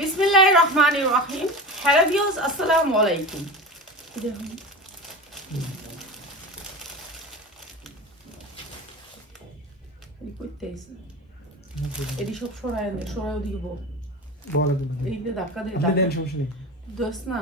বিসমিল্লাহ রহমান রহিম। Hello views আসসালামু আলাইকুম। এটি সব সরায় আনে দিব। এই ধাক্কা দিয়ে দোস না?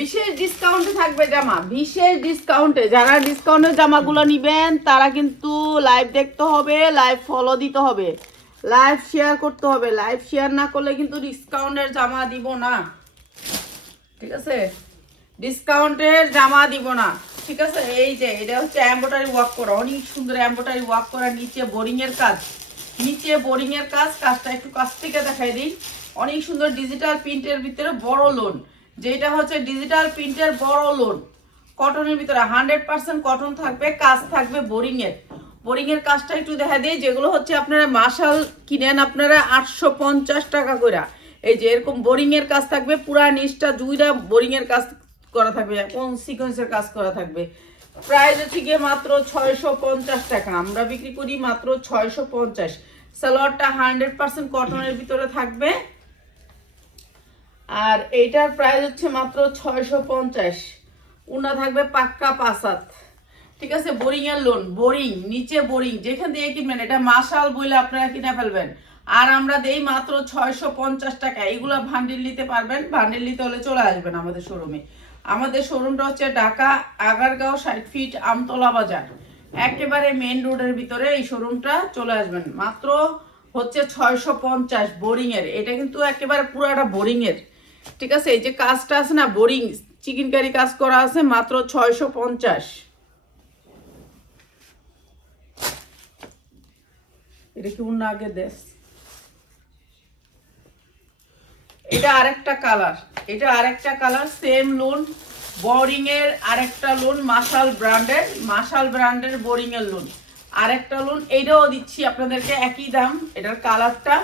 বিশেষ ডিসকাউন্টে থাকবে জামা, বিশেষ ডিসকাউন্টে যারা ডিসকাউন্টের জামাগুলো নিবেন, তারা কিন্তু লাইভ দেখতে হবে লাইভ ফলো দিতে হবে। লাইভ শেয়ার করতে হবে। লাইভ শেয়ার না করলে কিন্তু ডিসকাউন্টের জামা দিব না। ঠিক আছে? ডিসকাউন্টের জামা দিব না। ঠিক আছে? এই যে, এটা হচ্ছে এম্বোটারি ওয়ার্ক করা। অনেক সুন্দর এম্বোটারি ওয়ার্ক করা। নিচে বোরিং এর কাজ। নিচে বোরিং এর কাজ। কাজটা একটু কাছ থেকে দেখাই দিই। অনেক সুন্দর ডিজিটাল প্রিন্টের ভিতরে বড় লোন যেটা হচ্ছে ডিজিটাল প্রিন্টের বড় লোন কটনের ভিতরে হান্ড্রেড পার্সেন্ট কটন থাকবে, কাজ থাকবে বোরিং এর বোরিং এর কাজটা একটু দেখা দিই, যেগুলো হচ্ছে আপনারা মাসাল কিনেন আপনারা আটশো পঞ্চাশ টাকা করে এই যে এরকম বোরিং এর কাজ থাকবে, পুরা নিচটা দুইটা বোরিং এর কাজ করা থাকবে, কোন সিকোয়েন্সের কাজ করা থাকবে। প্রাইস হচ্ছে গিয়ে মাত্র ছয়শো পঞ্চাশ টাকা, আমরা বিক্রি করি মাত্র ছয়শো পঞ্চাশ। সালোয়ারটা হান্ড্রেড পার্সেন্ট কটনের ভিতরে থাকবে। আর এইটার প্রাইস হচ্ছে মাত্র ছয়শো পঞ্চাশ। উনা থাকবে পাক্কা পাসাত ঠিক আছে বোরিং এর লোন বোরিং নিচে বোরিং যেখান দিয়ে কিনবেন, এটা মাসাল বইলে আপনারা কিনে ফেলবেন। আর আমরা দেই মাত্র ছয়শো পঞ্চাশ টাকা। এইগুলো ভান্ডিল নিতে পারবেন। ভান্ডিল নিতে হলে চলে আসবেন আমাদের শোরুমে আমাদের শোরুমটা হচ্ছে ঢাকা, আগারগাঁও, ষাট ফিট আমতলা বাজার। একেবারে মেন রোডের ভিতরে এই শোরুমটা চলে আসবেন। মাত্র হচ্ছে ছয়শো পঞ্চাশ বোরিং এর। এটা কিন্তু একেবারে পুরাটা বোরিং এর। ঠিক আছে, এই যে কাজটা আছে না বোরিং চিকেন কারি কাজ করা আছে মাত্র ছয়শো পঞ্চাশ। এটা কালার এটা আরেকটা কালার সেম লোন বোরিং এর লোন বোরিং এর লোন আরেকটা লোন এইটাও দিচ্ছি আপনাদেরকে, একই দাম, এটার কালারটা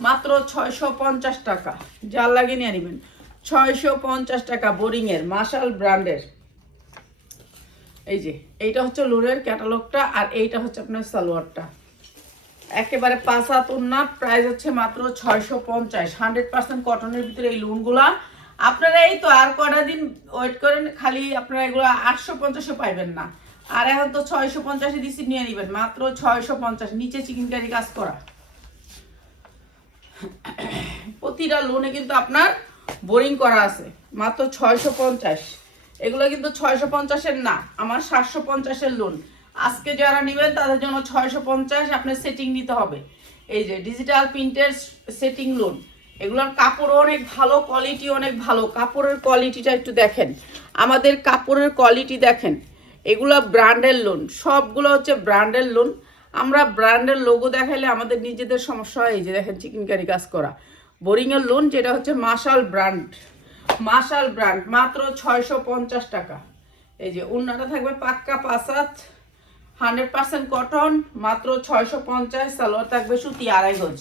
মাত্র ছয়শো পঞ্চাশ টাকা। যার লাগে নিয়ে নেবেন। ছয়শো পঞ্চাশ টাকা বোরিং এর মাশাল ব্র্যান্ডের। এই যে, এইটা হচ্ছে লোনের ক্যাটালগটা আর এইটা হচ্ছে আপনার সালোয়ারটা। একেবারে পাঁচ হাত উন্নার, প্রাইস হচ্ছে মাত্র ছয়শো পঞ্চাশ। হান্ড্রেড পার্সেন্ট কটনের ভিতরে এই লোনগুলা। আপনারা এই তো আর কটা দিন ওয়েট করেন, খালি আপনারা এগুলো আটশো পঞ্চাশে পাইবেন না। আর এখন তো ছয়শো পঞ্চাশে দিচ্ছি নিয়ে নেবেন। মাত্র ছয়শো পঞ্চাশ। নিচে চিকেন কারি কাজ করা। প্রতিটা লোনে কিন্তু আপনার বোরিং করা আছে। মাত্র ছয়শো পঞ্চাশ। এগুলো কিন্তু ছয়শো পঞ্চাশের না, আমার সাতশো পঞ্চাশের লোন আজকে যারা নেবেন, তাদের জন্য ছয়শো পঞ্চাশ আপনার সেটিং নিতে হবে। এই যে ডিজিটাল প্রিন্টের সেটিং লোন এগুলোর কাপড় অনেক ভালো কোয়ালিটি অনেক ভালো। কাপড়ের কোয়ালিটিটা একটু দেখেন। আমাদের কাপড়ের কোয়ালিটি দেখেন। এগুলো ব্র্যান্ডের লোন সবগুলো হচ্ছে ব্র্যান্ডের লোন আমরা ব্র্যান্ডের লোগো দেখাইলে আমাদের নিজেদের সমস্যা হয়, এই যে দেখেন চিকেন কারি কাজ করা। বোরিংয়ের লোন যেটা হচ্ছে মাসাল ব্র্যান্ড মাসাল ব্র্যান্ড মাত্র ছয়শো পঞ্চাশ টাকা। এই যে উন্নাটা থাকবে পাক্কা পাসাত হান্ড্রেড পার্সেন্ট কটন, মাত্র ছয়শো পঞ্চাশ, সালোয়ার থাকবে সুতি আড়াই গজ।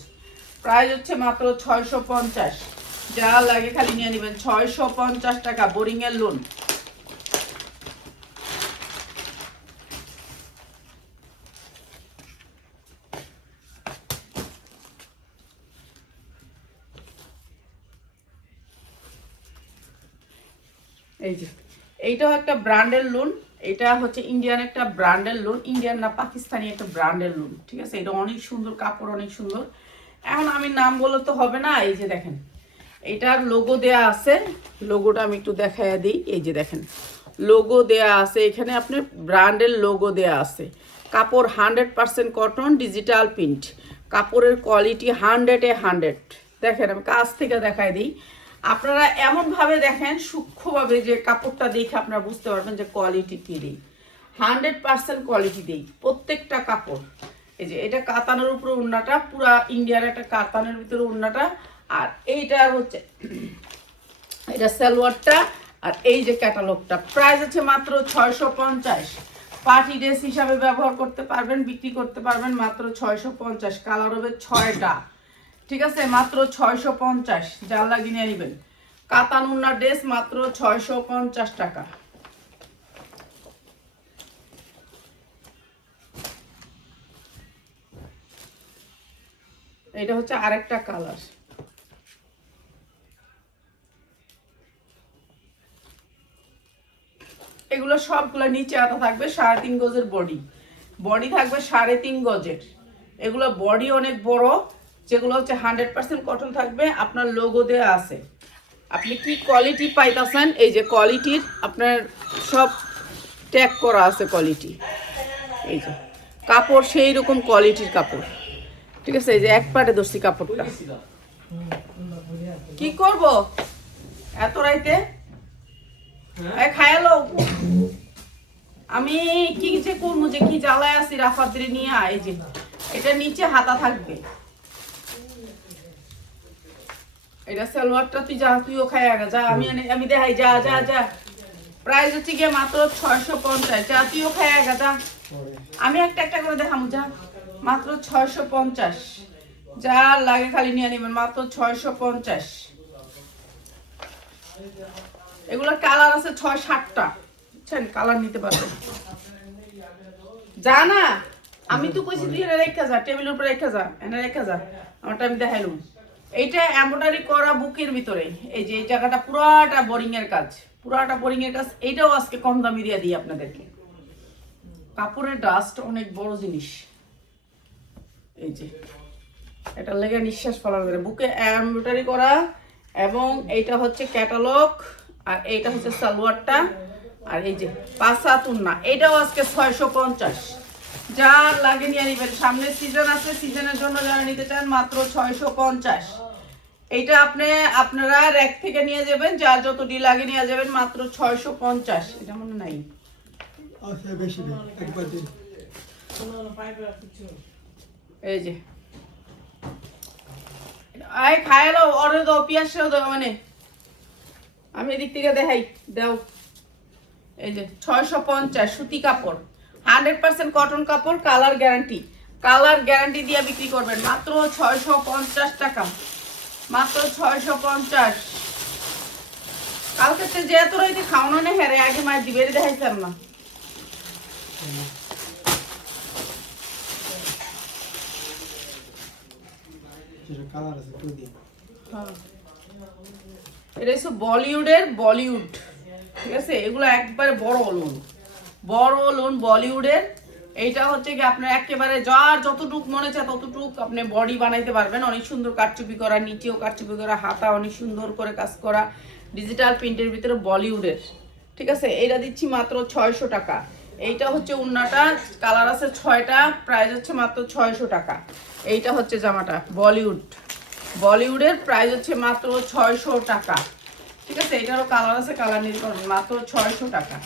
প্রাইস হচ্ছে মাত্র ছয়শো পঞ্চাশ। যা লাগে খালি নিয়ে নেবেন। ছয়শো পঞ্চাশ টাকা বোরিংয়ের লোন এই যে, এইটাও একটা ব্র্যান্ডের লোন এটা হচ্ছে ইন্ডিয়ান একটা ব্র্যান্ডের লোন ইন্ডিয়ান না পাকিস্তানি একটা ব্র্যান্ডের লোন ঠিক আছে? এটা অনেক সুন্দর, কাপড় অনেক সুন্দর। এখন আমি নাম বলে তো হবে না, এই যে দেখেন, এটার লোগো দেয়া আছে লোগোটা আমি একটু দেখাইয়া দিই, এই যে দেখেন লোগো দেয়া আছে, এখানে আপনার ব্র্যান্ডের লোগো দেয়া আছে। কাপড় hundred percent cotton digital print কাপড়ের কোয়ালিটি হান্ড্রেডে হান্ড্রেড দেখেন, আমি কাছ থেকে দেখাই দিই আপনারা এমনভাবে দেখেন, সূক্ষ্মভাবে যে কাপড়টা দেখে আপনারা বুঝতে পারবেন যে কোয়ালিটি কী দিই। হান্ড্রেড পার্সেন্ট কোয়ালিটি দিই, প্রত্যেকটা কাপড়। এই যে এটা কাতানের উপরে উন্নাটা, পুরা ইন্ডিয়ার একটা কাতানের ভিতরে উন্নাটা, আর এইটার হচ্ছে, এটা সালোয়ারটা, আর এই যে ক্যাটালগটা প্রাইস আছে মাত্র ছয়শো পঞ্চাশ। পার্টি ড্রেস হিসাবে ব্যবহার করতে পারবেন, বিক্রি করতে পারবেন মাত্র ছয়শো পঞ্চাশ। কালার হবে ছয়টা। ঠিক আছে, মাত্র ছয়শো পঞ্চাশ, যার লাগিয়ে নিয়ে নেবেন। কাতানুন্না ড্রেস মাত্র ছয়শো পঞ্চাশ টাকা। এটা হচ্ছে আরেকটা কালার। এগুলো সবগুলো নিচে আটা থাকবে সাড়ে তিন গজের বডি। বডি থাকবে সাড়ে তিন গজের। এগুলো বডি অনেক বড় যেগুলো হচ্ছে হান্ড্রেড পার্সেন্ট কটন থাকবে, আপনার লোগো দেওয়া আছে। আপনি কি কোয়ালিটি পাইতেছেন? এই যে কোয়ালিটির আপনার সব ট্যাগ করা আছে কোয়ালিটি এই যে, কাপড় সেই রকম কোয়ালিটির কাপড়। ঠিক আছে, এই যে এক পাটে ধরছি কাপড়টা। কি করব? এত রাইতে? খায়ালো আমি কি যে করব যে কি জ্বালায় আছি রাফাদ্রি নিয়ে এই যে, এটা নিচে হাতা থাকবে। এটা সালোয়ারটা তুই যা তুইও খাই আগে যা আমি আমি দেখাই যা যা যা। প্রাইস হচ্ছে গিয়ে মাত্র ছয়শো পঞ্চাশ যা তুইও খাই আগে যা। আমি একটা একটা করে দেখাম যা। মাত্র ছয়শো পঞ্চাশ। যা লাগে খালি নিয়ে নেবেন মাত্র ছয়শো পঞ্চাশ। এগুলোর কালার আছে ছয় সাতটা। বুঝছেন? কালার নিতে পারবেন। যা না আমি তো কইছি তুই এনে রেখা যা টেবিলের উপরে রেখা যা এনে রেখা যা। আমারটা আমি দেখাইলুম এইটা এমব্রয়ডারি করা বুকের ভিতরে। এই যে এই জায়গাটা পুরাটা বোরিং এর কাজ। পুরাটা বোরিং এর কাজ, এইটাও আজকে কম দামি দিয়ে দিই আপনাদেরকে। কাপড়ের ডাস্ট অনেক বড় জিনিস। এই যে, এটা লেগে নিঃশ্বাস ফলার করে বুকে এমব্রয়ডারি করা এবং এইটা হচ্ছে ক্যাটালগ আর এইটা হচ্ছে সালোয়ারটা। আর এই যে পাঁচাতুন না এটাও আজকে ছয়শো পঞ্চাশ। যার লাগে নিয়ে নিবেন সামনে সিজন আছে সিজনের জন্য যারা নিতে চান মাত্র ছয়শো পঞ্চাশ। এইটা আপনি আপনারা র্যাক থেকে নিয়ে যাবেন যার যতটি লাগে নিয়ে যাবেন মাত্র ছয়শো পঞ্চাশ। এটা মনে নাই? আচ্ছা এই যে। আয় অরে দাও পিয়াজ সেও দাও মানে। আমি এদিক থেকে দেখাই দাও। এই যে ছয়শো পঞ্চাশ সুতি কাপড়। হান্ড্রেড পার্সেন্ট কটন কাপড় কালার গ্যারান্টি। কালার গ্যারান্টি দিয়ে বিক্রি করবেন। মাত্র ছয়শো পঞ্চাশ টাকা। মাত্র ছয়শো পঞ্চাশ। কালকে যে তোর হইতে খাওয়ানো নেই হ্যাঁ আগে মায়ের দিবে দেখাইতাম না। এটা হচ্ছে বলিউডের বলিউড। ঠিক আছে? এগুলো একবারে বড় লোন বড় লোন বলিউডের এইটা হচ্ছে কি আপনার একেবারে যার যতটুক মনে চায় ততটুক আপনি বডি বানাইতে পারবেন। অনেক সুন্দর কাটচুপি করা, নিচেও কাটচুপি করা হাতা অনেক সুন্দর করে কাজ করা ডিজিটাল প্রিন্টের ভিতরে বলিউডের ঠিক আছে? এইটা দিচ্ছি মাত্র ছয়শো টাকা। এইটা হচ্ছে উন্নাটা কালার আছে ছয়টা প্রাইস হচ্ছে মাত্র ছয়শো টাকা। এইটা হচ্ছে জামাটা বলিউড বলিউডের প্রাইস হচ্ছে মাত্র ছয়শো টাকা। ঠিক আছে? এটারও কালার আছে কালার নির্ভর, মাত্র ছয়শো টাকা।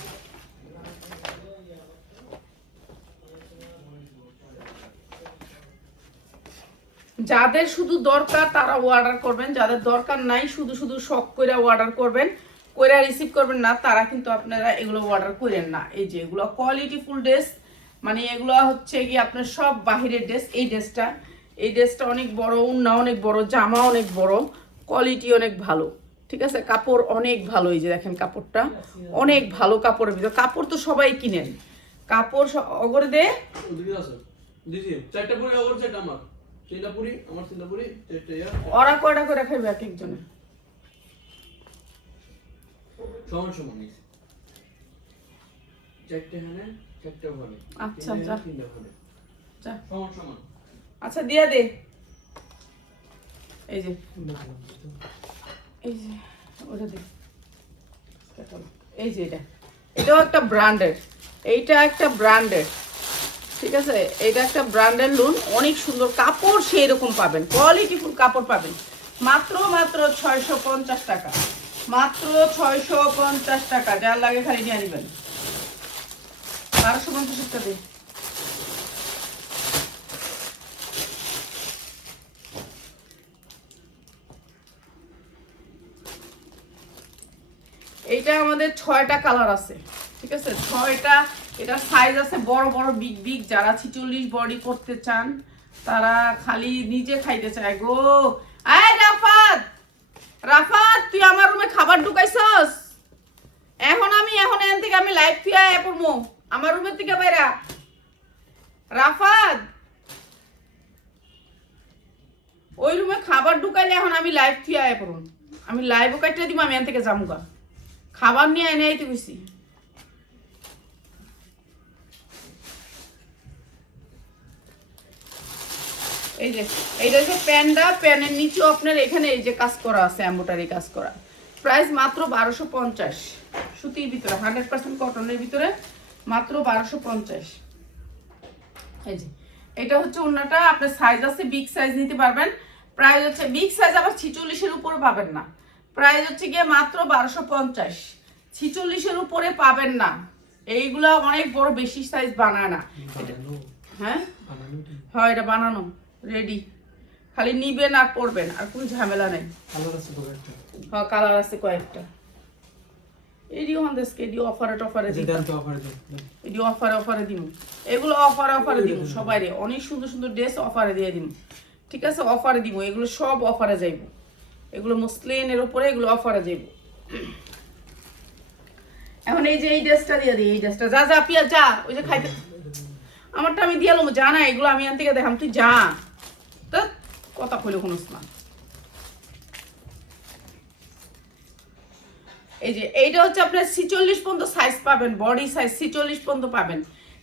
যাদের শুধু দরকার, তারা অর্ডার করবেন। যাদের দরকার নাই, শুধু শুধু শখ করে অর্ডার করবেন। কইরা রিসিভ করবেন না, তারা কিন্তু আপনারা এগুলো অর্ডার করেন না। এই যে এগুলো কোয়ালিটি ফুল ড্রেস মানে এগুলো হচ্ছে কি আপনার সব বাহিরের ড্রেস এই ড্রেসটা এই ড্রেসটা অনেক বড়, উন্না অনেক বড়, জামা অনেক বড় কোয়ালিটি অনেক ভালো। ঠিক আছে? কাপড় অনেক ভালো, এই যে দেখেন কাপড়টা। অনেক ভালো কাপড়ের ভিতর। কাপড় তো সবাই কিনেন। কাপড় অগরে দে। চারটা ওর চারটা আমার। পুরি আমার তিনটা পুরি চারটা ওরা কয়টা করে খাইবে এক একজনে? সমান সমান নিয়েছি চারটে এখানে চারটে ওখানে আচ্ছা, তিনটে তিনটে ওখানে যা। সমান সমান। আচ্ছা দিয়ে দে। এই যে। এই যে ওটা দে। এই যে এটা। এটাও একটা ব্র্যান্ডের। এইটা একটা ব্র্যান্ডের। ঠিক আছে? এটা একটা ব্র্যান্ডের লোন অনেক সুন্দর কাপড় সেই রকম পাবেন কোয়ালিটিফুল কাপড় পাবেন। মাত্র মাত্র ছয়শো পঞ্চাশ টাকা। মাত্র ছয়শো পঞ্চাশ টাকা, যার লাগে খালি নিয়ে নেবেন। বারোশো পঞ্চাশ টাকা দে। এইটা আমাদের ছয়টা কালার আছে, ঠিক আছে? ছয়টা এটা সাইজ আছে বড় বড় বিগ বিগ যারা ছিচল্লিশ বডি করতে চান, তারা খালি নিজে খাইতে চায় গো। আয় রাফাত! রাফাত, তুই আমার রুমে খাবার ঢুকাইছস? এখন আমি, এখন এখান থেকে আমি লাইভ আয় পড়ব আমার রুমের থেকে বাইরা। রাফাত! ওই রুমে খাবার ঢুকাইলে এখন আমি লাইভ ফিয়া আয় পড়ুন আমি লাইভও কাটতে দিব আমি এখান থেকে যামুগা। খাবার নিয়ে এনে আইতে গেছি এই যে এইটা হচ্ছে প্যান্ডা প্যানের নিচেও আপনার এখানে এই যে কাজ করা আছে এম্বোটারি কাজ করা। প্রাইস মাত্র বারোশো পঞ্চাশ। সুতির ভিতরে হান্ড্রেড পার্সেন্ট কটনের ভিতরে মাত্র বারোশো পঞ্চাশ। এই যে এটা হচ্ছে ওনাটা আপনার সাইজ আছে বিগ সাইজ নিতে পারবেন। প্রাইস হচ্ছে বিগ সাইজ আবার ছিচল্লিশের উপরে পাবেন না। প্রাইস হচ্ছে গিয়ে মাত্র বারোশো পঞ্চাশ। ছিচল্লিশের উপরে পাবেন না। এইগুলা অনেক বড় বেশি সাইজ বানায় না। হ্যাঁ? হয় এটা বানানো। রেডি খালি নিবেন আর পরবেন আর কোনো ঝামেলা নেই। হ্যাঁ কালার আছে কয়েকটা। এডিও হান্দেসকে এডিও অফারে টফারে দিই তো অফারে অফারে অফারে দিব। এগুলো অফারে অফারে দিব সবাই রে অনেক সুন্দর সুন্দর ড্রেস অফারে দিয়ে দিব। ঠিক আছে অফারে দিব। এগুলো সব অফারে যাইব। এগুলো মুসলিনের উপরে এগুলো অফারে যাইব। এখন এই যে এই ড্রেসটা দিয়ে দিই এই ড্রেসটা যা যা পিয়া যা ওই যে খাইতে আমারটা আমি দিয়ে এলাম যা না এগুলো আমি আন থেকে দেখাম। তুই যা। তো কথা কইলে কোনো না এই যে, এইটা হচ্ছে আপনার ছিচল্লিশ পর্যন্ত সাইজ পাবেন বডি সাইজ ছিচল্লিশ পর্যন্ত পাবেন।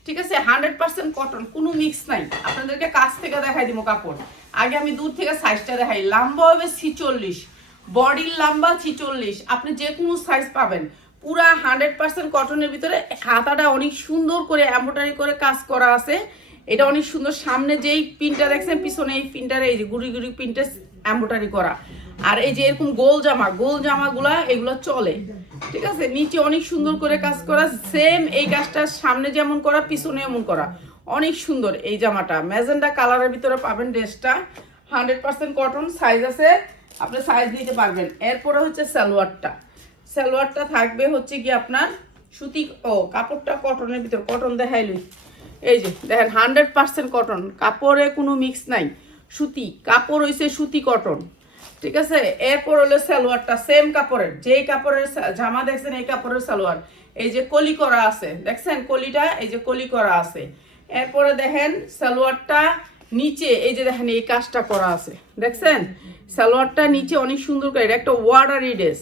ঠিক আছে? হান্ড্রেড পার্সেন্ট কটন কোনো মিক্স নাই। আপনাদেরকে কাছ থেকে দেখাই দিব কাপড়। আগে আমি দূর থেকে সাইজটা দেখাই। লম্বা হবে ছিচল্লিশ বডির লম্বা ছিচল্লিশ। আপনি যে কোনো সাইজ পাবেন। পুরা হান্ড্রেড পার্সেন্ট কটনের ভিতরে হাতাটা অনেক সুন্দর করে এম্ব্রয়ডারি করে কাজ করা আছে। এটা অনেক সুন্দর। সামনে যেই পিনটা দেখছেন, পিছনে এই পিনটারে এই যে গুড়ি গুড়ি পিনটা এম্ব্রয়ডারি করা। আর এই যে এরকম গোল জামা, গোল জামাগুলা, এগুলো চলে। ঠিক আছে? নিচে অনেক সুন্দর করে কাজ করা। সেম এই কাজটা সামনে যেমন করা, পিছনে এমন করা। অনেক সুন্দর এই জামাটা। ম্যাজেন্ডা কালারের ভিতরে পাবেন ড্রেসটা। হান্ড্রেড পার্সেন্ট কটন সাইজ আছে, আপনি সাইজ নিতে পারবেন। এরপরে হচ্ছে সালোয়ারটা। সালোয়ারটা থাকবে হচ্ছে কি আপনার সুতি ও কাপড়টা কটনের ভিতর। কটন দেখাইলই। এই যে, দেখেন হান্ড্রেড পার্সেন্ট কটন কাপড়ে কোনো মিক্স নাই। সুতি, কাপড় হইছে সুতি কটন ঠিক আছে? এরপর হলো সালোয়ারটা সেম কাপড়ের, যেই কাপড়ের জামা দেখছেন, এই কাপড়ের সালোয়ার। এই যে কলি করা আছে, দেখছেন কলিটা? এই যে কলি করা আছে। এরপরে দেখেন সালোয়ারটা নিচে, এই যে দেখেন এই কাজটা করা আছে, দেখছেন? সালোয়ারটা নিচে অনেক সুন্দর করে, এটা একটা ওয়ার্ডারি ড্রেস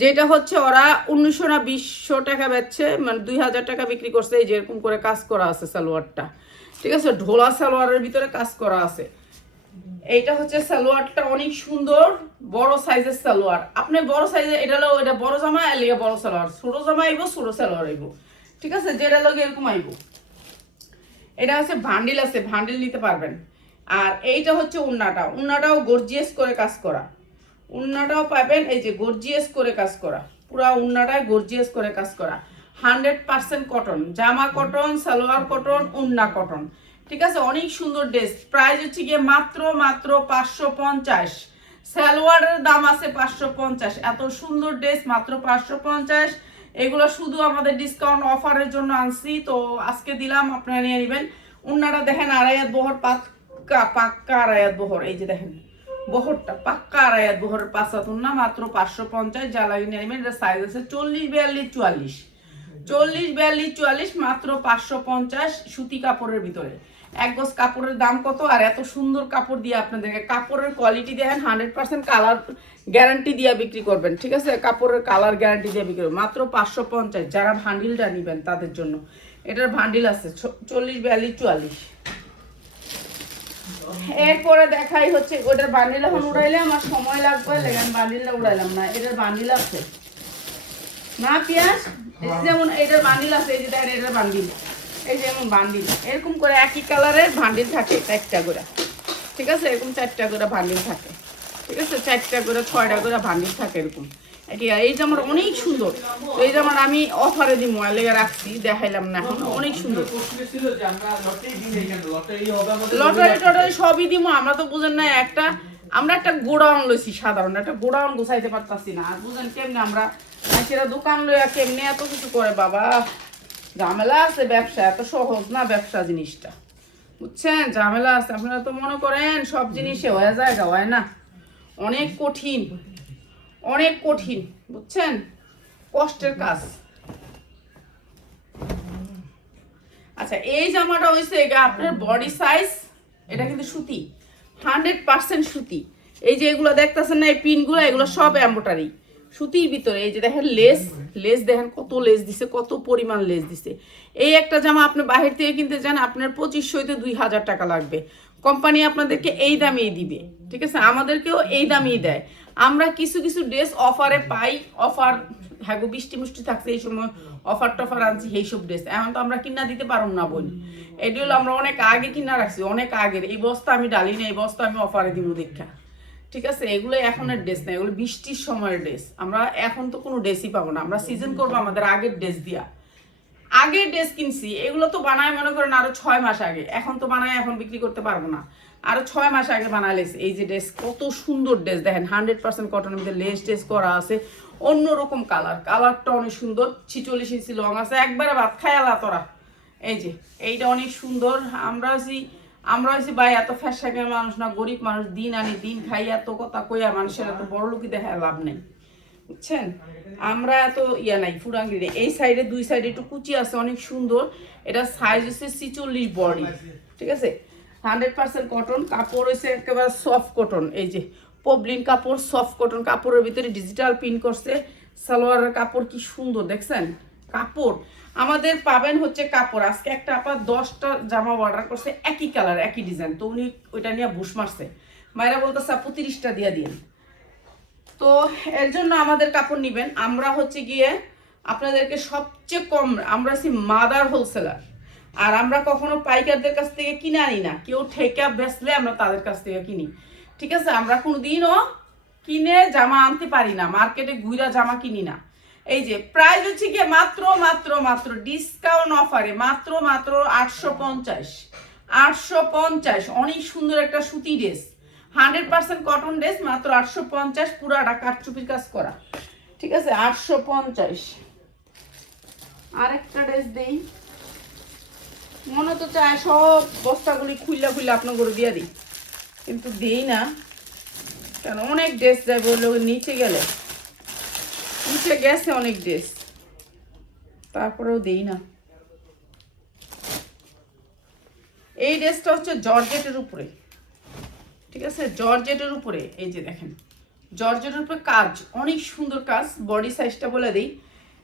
যেটা হচ্ছে ওরা উনিশশো না বিশশো টাকা বেচছে মানে দুই হাজার টাকা বিক্রি করছে, এই যে এরকম করে কাজ করা আছে সালোয়ারটা। ঠিক আছে? ঢোলা সালোয়ারের ভিতরে কাজ করা আছে। এইটা হচ্ছে সালোয়ারটা অনেক সুন্দর, বড় সাইজের সালোয়ার। আপনি বড় সাইজের এটা হলো, এটা বড় জামা এলিগে বড় সালোয়ার। ছোট জামা আইবো, ছোট সালোয়ার আইবো। ঠিক আছে? যেটা লগে এরকম আইবো। এটা হচ্ছে ভান্ডিল আছে, ভান্ডিল নিতে পারবেন। আর এইটা হচ্ছে উন্নাটা। উন্নাটাও গর্জিয়াস করে কাজ করা। উন্নাটাও পাবেন, এই যে গর্জিয়াস করে কাজ করা। পুরা উন্নাটায় গর্জিয়াস করে কাজ করা। হান্ড্রেড পার্সেন্ট কটন জামা কটন সালোয়ার কটন উন্না কটন ঠিক আছে? অনেক সুন্দর ড্রেস প্রাইস হচ্ছে গিয়ে মাত্র মাত্র পাঁচশো পঞ্চাশ। সালোয়ারের দাম আছে পাঁচশো পঞ্চাশ। এত সুন্দর ড্রেস মাত্র পাঁচশো পঞ্চাশ। এগুলো শুধু আমাদের ডিসকাউন্ট অফারের জন্য আনছি। তো আজকে দিলাম, আপনারা নিয়ে নেবেন। উন্নাটা দেখেন, আড়াইয়াত বহর, পাক্কা পাক্কা আড়াইয়াত বহর। এই যে দেখেন। বহরটা পাক্কা আড়াইয়াত বহরের পাঁচাত না মাত্র পাঁচশো পঞ্চাশ যা লাগিয়ে নিয়ে এটা সাইজ আছে চল্লিশ, বিয়াল্লিশ, চুয়াল্লিশ। চল্লিশ, বিয়াল্লিশ, চুয়াল্লিশ, মাত্র পাঁচশো পঞ্চাশ সুতি কাপড়ের ভিতরে। এক গজ কাপড়ের দাম কত? আর এত সুন্দর কাপড় দিয়ে আপনাদেরকে, কাপড়ের কোয়ালিটি দেখেন হান্ড্রেড পার্সেন্ট কালার গ্যারান্টি দিয়ে বিক্রি করবেন, ঠিক আছে? কাপড়ের কালার গ্যারান্টি দিয়ে বিক্রি করবেন। মাত্র পাঁচশো পঞ্চাশ, যারা ভান্ডিলটা নেবেন তাদের জন্য। এটার ভান্ডিল আছে চল্লিশ, বিয়াল্লিশ, চুয়াল্লিশ। এরপরে দেখাই হচ্ছে, ওটার বান্ডিল এখন উড়াইলে আমার সময় লাগবে, লেগান বান্ডিলটা উড়াইলাম না, এটার বান্ডিল আছে। না যে যেমন এটার বান্ডিল আছে, এই যে দেখেন এটার বান্ডিল এই যেমন বান্ডিল এরকম করে একই কালারের বান্ডিল থাকে, চারটা করে। ঠিক আছে? এরকম চারটা করে বান্ডিল থাকে। ঠিক আছে? চারটা করে, ছয়টা করে বান্ডিল থাকে এরকম। এই জামার অনেক সুন্দর। এই জামার আমি অফারে দিই মোবাইলে রাখছি, দেখাইলাম না এখন, অনেক সুন্দর। লটারি টটারি সবই দিব আমরা তো বুঝেন না একটা, আমরা একটা গোডাউন লইছি সাধারণ, একটা গোডাউন গুছাইতে পারতাছি না। আর বুঝেন কেমনে আমরা সেটা দোকান লইয়া কেমনি এত কিছু করে, বাবা। ঝামেলা আছে ব্যবসা, এত সহজ না ব্যবসা জিনিসটা। বুঝছেন? ঝামেলা আছে, আপনারা তো মনে করেন সব জিনিসে হয়ে যায় হয় না। অনেক কঠিন। অনেক কঠিন, বুঝছেন? কষ্টের কাজ। আচ্ছা এই জামাটা হয়েছে আপনার বডি সাইজ এটা কিন্তু সুতি হান্ড্রেড পার্সেন্ট সুতি। এই যে এগুলো দেখতেছেন না, এই পিনগুলো, এগুলো সব এম্বোটারি সুতির ভিতরে, এই যে দেখেন লেস লেস দেখেন কত লেস দিছে, কত পরিমাণ লেস দিছে। এই একটা জামা আপনি বাহির থেকে কিনতে যান আপনার পঁচিশশো দুই হাজার টাকা লাগবে। কোম্পানি আপনাদেরকে এই দামেই দিবে, ঠিক আছে? আমাদেরকেও এই দামেই দেয়। আমরা কিছু কিছু ড্রেস অফারে পাই অফার হ্যাঁ গো, বৃষ্টি মুষ্টি থাকছে এই সময় অফার টফার আনছি এইসব ড্রেস এখন তো আমরা কিনা দিতে পারব না বোন এটি হলো আমরা অনেক আগে কিনা রাখছি অনেক আগের। এই বস্তা আমি ডালি না এই বস্তা আমি অফারে দিব দেখা। ঠিক আছে? এগুলো এখনের ড্রেস না এগুলো বৃষ্টির সময়ের ড্রেস আমরা এখন তো কোনো ড্রেসই পাবো না। আমরা সিজন করব আমাদের আগের ড্রেস দিয়া। আগের ড্রেস কিনছি এগুলো তো বানায় মনে করেন আরও ছয় মাস আগে। এখন তো বানায় এখন বিক্রি করতে পারব না। আরও ছয় মাস আগে বানালেছি এই যে ড্রেস কত সুন্দর ড্রেস দেখেন হান্ড্রেড পার্সেন্ট কটনের মধ্যে লেস ড্রেস করা আছে। অন্যরকম কালার কালারটা অনেক সুন্দর। ছিচল্লিশ ইঞ্চি লং আছে। একবারে ভাত খায়ালা তোরা। এই যে, এইটা অনেক সুন্দর। আমরা হচ্ছি আমরা হচ্ছি ভাই, এত ফ্যাশাকের মানুষ না, গরিব মানুষ। দিন আনি দিন খাই, এত কথা কইয়া মানুষের এত বড় লোকই দেখা লাভ নেই। বুঝছেন? আমরা এত ইয়া নাই, ফুরাঙ্গি এই সাইডে দুই সাইডে একটু কুচি আছে, অনেক সুন্দর। এটা সাইজ হচ্ছে ছিচল্লিশ বডি। ঠিক আছে? হান্ড্রেড পার্সেন্ট কটন, কাপড় হচ্ছে একেবারে সফট কটন এই যে পবলিন কাপড় সফট কটন কাপড়ের ভিতরে ডিজিটাল প্রিন্ট করছে। সালোয়ারের কাপড় কি সুন্দর, দেখছেন? কাপড়। আমাদের পাবেন হচ্ছে কাপড়। আজকে একটা আপা দশটা জামা অর্ডার করছে, একই কালার একই ডিজাইন তো উনি ওইটা নিয়ে বুশ মারছে। মায়েরা বলতেছে, আপু, তিরিশটা দিয়ে দিন। তো এর জন্য আমাদের কাপড় নিবেন। আমরা হচ্ছে গিয়ে আপনাদেরকে সবচেয়ে কম, আমরা আছি মাদার হোলসেলার আর আমরা কখনো পাইকারদের কাছ থেকে কিনে আনি না। কেউ ঠেকা বেচলে আমরা তাদের কাছ থেকে কিনি। ঠিক আছে? আমরা কোনোদিনও কিনে জামা আনতে পারি না, মার্কেটে ঘুরা জামা কিনি না। এই যে, প্রাইস হচ্ছে গিয়ে মাত্র মাত্র মাত্র ডিসকাউন্ট অফারে মাত্র মাত্র আটশো পঞ্চাশ। আটশো পঞ্চাশ, অনেক সুন্দর একটা সুতি dress hundred percent cotton dress মাত্র আটশো পঞ্চাশ পুরাটা কাঠচুপির কাজ করা। ঠিক আছে? আটশো পঞ্চাশ। আরেকটা ড্রেস দেই। মনে তো চায় সব বস্তাগুলি খুললা খুললা আপনার করে দিয়ে দিই। কিন্তু দিই না। কেন? অনেক ড্রেস যায় বললে নিচে গেলে। নিচে গেছে অনেক ড্রেস। তারপরেও দিই না। এই ড্রেসটা হচ্ছে জর্জেটের উপরে। ঠিক আছে? জর্জেটের উপরে। এই যে দেখেন। জর্জেটের উপরে কাজ। অনেক সুন্দর কাজ। বডি সাইজটা বলে দিই।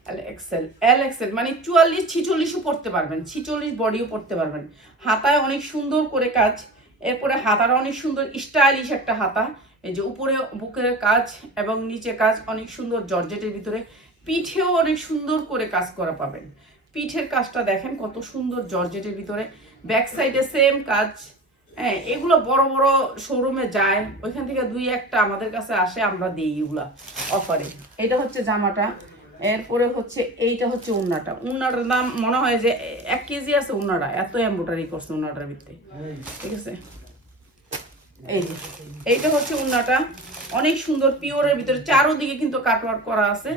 এল এক্সেল এল এক্সেল মানে চুয়াল্লিশ, ছিচল্লিশও পড়তে পারবেন, ছিচল্লিশ বডিও পড়তে পারবেন। হাতায় অনেক সুন্দর করে কাজ, এরপরে হাতাটা অনেক সুন্দর স্টাইলিশ একটা হাতা, এই যে উপরে বুকের কাজ এবং নিচে কাজ অনেক সুন্দর জর্জেটের ভিতরে, পিঠেও অনেক সুন্দর করে কাজ করা পাবেন। পিঠের কাজটা দেখেন কত সুন্দর জর্জেটের ভিতরে, ব্যাক সাইডে সেম কাজ হ্যাঁ এগুলো বড় বড় শোরুমে যায়, ওইখান থেকে দুই একটা আমাদের কাছে আসে, আমরা দিই এগুলা অফারে এটা হচ্ছে জামাটা। এরপরে হচ্ছে এইটা হচ্ছে উন্নাটা। উন্নাটার দাম মনে হয় যে এক কেজি আছে উন্নাটা। এত এম্বোটারি করছে উন্নাটার ভিতরে ঠিক আছে? এই যে, এইটা হচ্ছে উন্নাটা। অনেক সুন্দর, পিওরের ভিতরে। চারোদিকে কিন্তু কাটওয়ার্ক করা আছে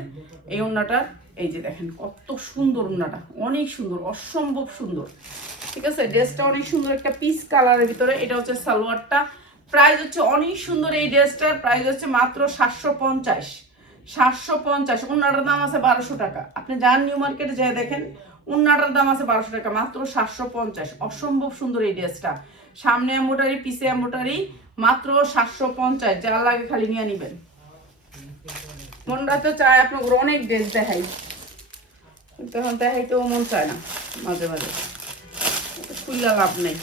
এই উন্নাটা এই যে দেখেন, কত সুন্দর উন্নাটা। অনেক সুন্দর, অসম্ভব সুন্দর। ঠিক আছে? ড্রেসটা অনেক সুন্দর একটা পিস কালারের ভিতরে। এটা হচ্ছে সালোয়ারটা। প্রাইস হচ্ছে অনেক সুন্দর এই ড্রেসটার। প্রাইস হচ্ছে মাত্র সাতশো পঞ্চাশ। সাতশো পঞ্চাশ, উন্নাটার দাম আছে বারোশো টাকা। আপনি যান নিউ মার্কেটে যেয়ে দেখেন, উন্নাটার দাম আছে বারোশো টাকা, মাত্র সাতশো পঞ্চাশ। অসম্ভব সুন্দর এই ড্রেসটা। সামনে এম্বোটারি, পিছে এম্বোটারি, মাত্র সাতশো পঞ্চাশ। যার লাগে খালি নিয়ে নিবেন। মনটা তো চায় আপনার অনেক ড্রেস দেখাই। তখন দেখাইতেও মন চায় না, মাঝে মাঝে। খুললে লাভ নেই।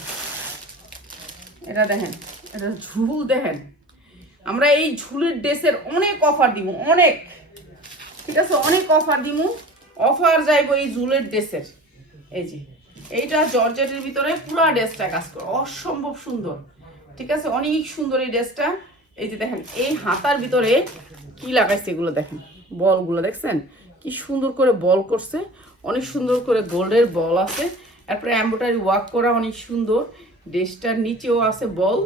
এটা দেখেন, এটা ঝুল দেখেন। আমরা এই ঝুলের ড্রেসের অনেক অফার দিব অনেক। ঠিক আছে? অনেক অফার দিব অফার যাইব এই ঝুলের ড্রেসের। এই যে, এইটা জর্জেটের ভিতরে পুরা ড্রেসটা কাজ করে, অসম্ভব সুন্দর। ঠিক আছে? অনেক সুন্দর এই ড্রেসটা। এই যে দেখেন, এই হাতার ভিতরে কি লাগাইছে এগুলো দেখেন? বলগুলো দেখছেন? কি সুন্দর করে বল করছে। অনেক সুন্দর করে গোল্ডের বল আছে। তারপরে এম্ব্রয়ডারি ওয়ার্ক করা অনেক সুন্দর। ড্রেসটার নিচেও আছে বল।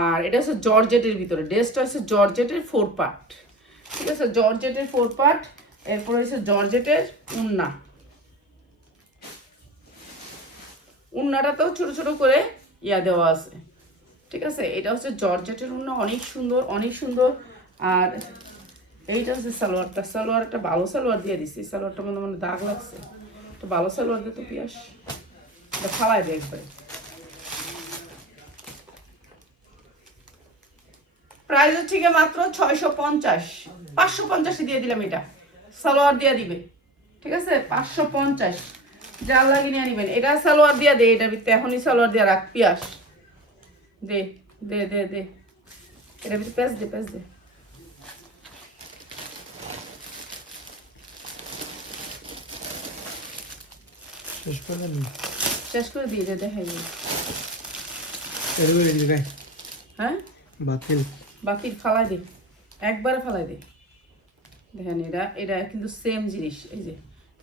আর এটা হচ্ছে জর্জেটের ভিতরে ড্রেসটা হচ্ছে জর্জেটের ফোর পার্ট। ঠিক আছে? জর্জেটের ফোর পার্ট, এরপর হচ্ছে জর্জেটের উন্না। উন্নাটাতেও ছোট ছোট করে ইয়া দেওয়া আছে। ঠিক আছে? এটা হচ্ছে জর্জেটের উন্না, অনেক সুন্দর অনেক সুন্দর। আর এইটা হচ্ছে সালোয়ারটা। সালোয়ার একটা ভালো সালোয়ার দিয়ে দিছি। সালোয়ারটা মনে মনে দাগ লাগছে। তো ভালো সালোয়ার দিয়ে তো পিয়াস। এটা ফালাই দেয় একবারে। প্রাইস হচ্ছে গিয়ে মাত্র ছয়শো পঞ্চাশ। পাঁচশো পঞ্চাশে দিয়ে দিলাম এটা। সালোয়ার দিয়ে দিবে। ঠিক আছে? পাঁচশো পঞ্চাশ। যা লাগে নিয়ে নিবেন। এটা সালোয়ার দিয়ে দে এটা ভিতরে এখনই সালোয়ার দিয়ে রাখ পিয়াস। দে দে দে দে। এটা ভিতরে পেঁচ দে পেঁচ দে। শেষ করলেন শেষ করে দিয়ে দেখাই জায়গায় হ্যাঁ? বাতিল। বাকি ফালাই দে একবারে ফালাই দে দেখেন, এটা এটা কিন্তু সেম জিনিস। এই যে,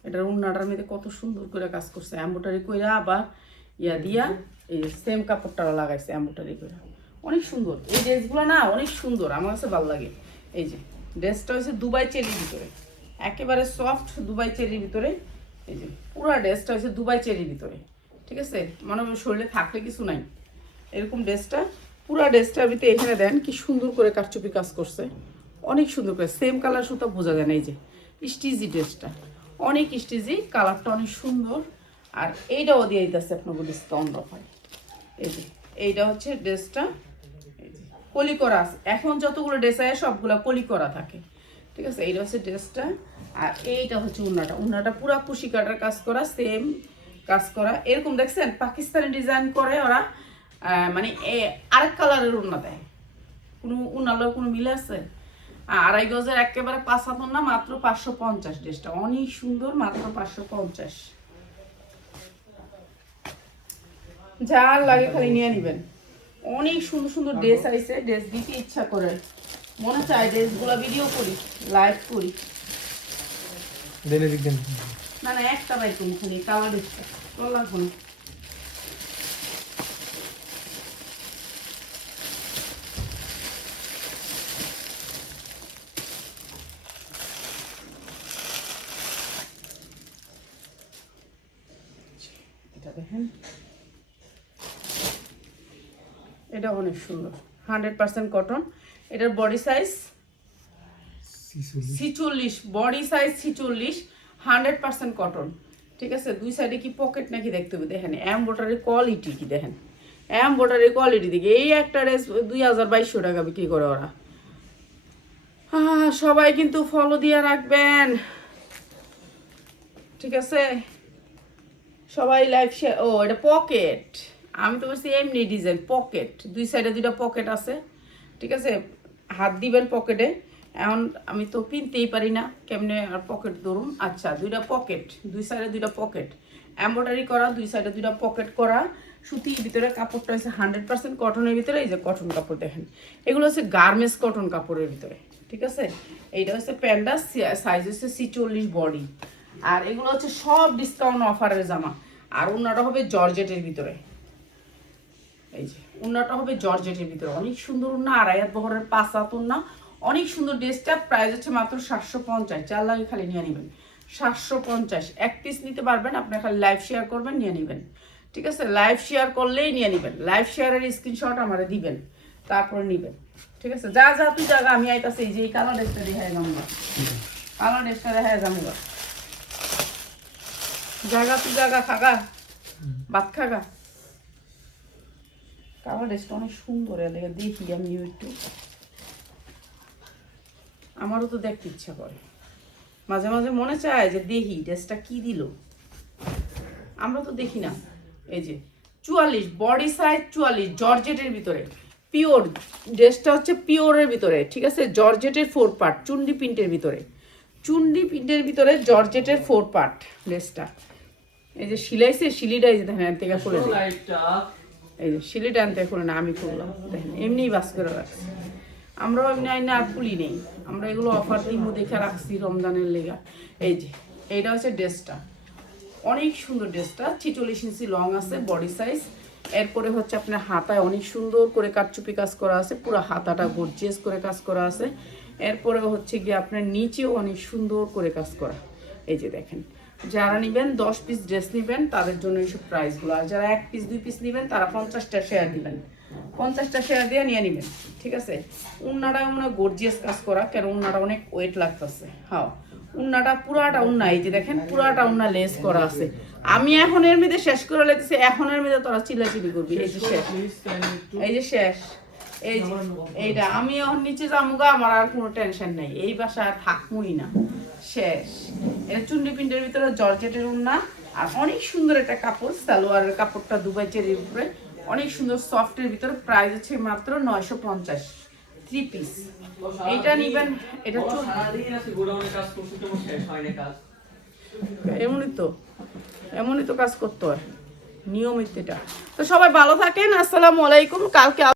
এটার উন্নাটার মধ্যে কত সুন্দর করে কাজ করছে। এম্বোটারি কইরা আবার ইয়া দিয়া এই সেম কাপড়টা লাগাইছে এম্বোটারি কইরা। অনেক সুন্দর। এই ড্রেসগুলো না অনেক সুন্দর। আমার কাছে ভালো লাগে। এই যে, ড্রেসটা হয়েছে দুবাই চেরির ভিতরে। একেবারে সফট দুবাই চেরির ভিতরে। এই যে, পুরো ড্রেসটা হয়েছে দুবাই চেরির ভিতরে। ঠিক আছে? মনে হয় শরীরে থাকলে কিছু নাই। এরকম ড্রেসটা পুরো ড্রেসটার ভিতরে এখানে দেন, কি সুন্দর করে কারচুপি কাজ করছে। অনেক সুন্দর করে সেম কালার সুতা বোঝা যায় না, এই যে স্টিজি ড্রেসটা। অনেক স্টিজি কালারটা অনেক সুন্দর। আর এইটাও দিয়ে দিতেছে আপনাকে ডিসকাউন্ট অফার এই যে, এইটা হচ্ছে ড্রেসটা। কলি করা আছে এখন যতগুলো ড্রেস আছে, সবগুলো কলি করা থাকে। ঠিক আছে, এইটা হচ্ছে ড্রেসটা। আর এইটা হচ্ছে উন্নাটা। উন্নাটা পুরা কুশি কাটার কাজ করা সেম কাজ করা। এরকম দেখছেন, পাকিস্তানি ডিজাইন করে ওরা। মানে এ আরেক কালারের উন্না দেয় কোনো উন্নালোর কোনো মিল আছে? আড়াই গজের একেবারে পাঁচ না মাত্র পাঁচশো পঞ্চাশ ড্রেসটা। অনেক সুন্দর মাত্র পাঁচশো পঞ্চাশ। যা লাগে খালি নিয়ে নেবেন। অনেক সুন্দর সুন্দর ড্রেস আইছে ড্রেস দিতে ইচ্ছা করে। মনে চায় ড্রেসগুলো ভিডিও করি লাইভ করি। না না একটা বাই তুমি খালি কালার ড্রেসটা তোর লাগবো না এটা দেখেন এটা অনেক সুন্দর। হান্ড্রেড পার্সেন্ট কটন এটার বডি সাইজ ছিচল্লিশ। বডি সাইজ ছিচল্লিশ হান্ড্রেড পার্সেন্ট কটন ঠিক আছে? দুই সাইডে কি পকেট নাকি দেখতে হবে? দেখেন এমবোটারি কোয়ালিটি কি দেখেন? এমবোটারি কোয়ালিটি দিকে এই একটা ড্রেস দুই হাজার বাইশশো টাকা বিক্রি করে ওরা। সবাই কিন্তু ফলো দিয়ে রাখবেন। ঠিক আছে? সবাই লাইফ শেয়ার ও এটা পকেট আমি তো বলছি এমনি ডিজাইন, পকেট, দুই সাইডে দুইটা পকেট আছে, ঠিক আছে? হাত দিবেন পকেটে। এখন আমি তো কিনতেই পারি না, কেমনে আর পকেট ধরুন? আচ্ছা দুইটা পকেট, দুই সাইডে দুইটা পকেট। এম্ব্রয়ডারি করা, দুই সাইডে দুইটা পকেট করা। সুতির ভিতরে কাপড়টা হচ্ছে হান্ড্রেড পার্সেন্ট কটনের ভিতরে, এই যে কটন কাপড় দেখেন। এগুলো হচ্ছে গার্মেন্টস কটন কাপড়ের ভিতরে, ঠিক আছে? এইটা হচ্ছে প্যান্ডা সাইজ হচ্ছে সি চল্লিশ বডি। আর এগুলো হচ্ছে সব ডিসকাউন্ট অফারের জামা। আর অন্যটা হবে জর্জেটের ভিতরে। এই যে উন্নাটা হবে জর্জেটের ভিতরে। অনেক সুন্দর উন্না আড়াই হাত বহরের পাঁচ হাত উন্না। অনেক সুন্দর ড্রেসটা প্রাইস হচ্ছে মাত্র সাতশো পঞ্চাশ। চার লাগে খালি নিয়ে নেবেন। সাতশো পঞ্চাশ। এক পিস নিতে পারবেন আপনার খালি লাইভ শেয়ার করবেন নিয়ে নেবেন। ঠিক আছে? লাইভ শেয়ার করলেই নিয়ে নেবেন। লাইভ শেয়ারের স্ক্রিনশট আমারে দিবেন। তারপরে নেবেন। ঠিক আছে? যা যা তুই জায়গা আমি আইতাছি। এই যে এই কালার ড্রেসটা দেখাই যাব কালার ড্রেসটা দেখাই যাব জায়গা তুই জায়গা খাগা। ভাত খাগা। কালার ড্রেসটা অনেক সুন্দর এলাকা দেখি আমি একটু। আমারও তো দেখতে ইচ্ছা করে। মাঝে মাঝে মনে চায় যে দেখি ড্রেসটা কি দিল। আমরা তো দেখি না। এই যে চুয়াল্লিশ, বডি সাইজ চুয়াল্লিশ, জর্জেটের ভিতরে। পিওর ড্রেসটা হচ্ছে পিওরের ভিতরে, ঠিক আছে? জর্জেটের ফোর পার্ট, চুন্ডি প্রিন্টের ভিতরে। চুন্ডি প্রিন্টের ভিতরে জর্জেটের ফোর পার্ট ড্রেসটা। এই যে সিলাইছে সিলিটা এই যে দেখেন থেকে। লাইটটা এই যে সিলিটা আনতে খুলে না আমি খুললাম দেখেন, এমনিই বাস করে রাখছি। আমরাও এমনি আইনে আর খুলি নেই। আমরা এগুলো অফার দিব দেখে রাখছি রমজানের লেগা। এই যে, এইটা হচ্ছে ড্রেসটা। অনেক সুন্দর ড্রেসটা। ছিচল্লিশ ইঞ্চি লং আছে বডি সাইজ এরপরে হচ্ছে আপনার হাতায় অনেক সুন্দর করে কাটচুপি কাজ করা আছে, পুরো হাতাটা গর্জিয়াস করে কাজ করা আছে। এরপরে হচ্ছে গিয়ে আপনার নিচেও অনেক সুন্দর করে কাজ করা। এই যে দেখেন যারা নেবেন, দশ পিস ড্রেস নেবেন, তাদের জন্য এইসব প্রাইসগুলো আর যারা এক পিস দুই পিস নেবেন, তারা পঞ্চাশটা শেয়ার দিবেন। পঞ্চাশটা শেয়ার দিয়ে নিয়ে নেবেন, ঠিক আছে? উন্নাটা মনে হয় গর্জিয়াস কাজ করা, কেন উন্নাটা অনেক ওয়েট লাগতেছে। হাও, উন্নাটা পুরাটা উন্না, এই যে দেখেন, পুরাটা উন্না লেস করা আছে। আমি এখন এর মধ্যে শেষ করে লেগেছি এখন এর মধ্যে তোরা চিল্লাচিল্লি করবি, এই যে শেষ। এই যে শেষ। এই এইটা আমি এখন নিচে যামুগা আমার আর কোনো টেনশন নেই। এই বাসা আর থাকবই না। শেষ। এটা চুন্ডি পিন্ডের ভিতরে জর্জেটের উন্না আর অনেক সুন্দর একটা কাপড় সালোয়ারের কাপড়টা দুবাই চেরির উপরে। অনেক সুন্দর সফটের ভিতরে। প্রাইস আছে মাত্র নয়শো পঞ্চাশ। থ্রি পিস এইটা নিবেন এটা এমনই তো। এমনই তো কাজ করতে হয়। নিয়মিত এটা। তো সবাই ভালো থাকেন। আসসালামু আলাইকুম। কালকে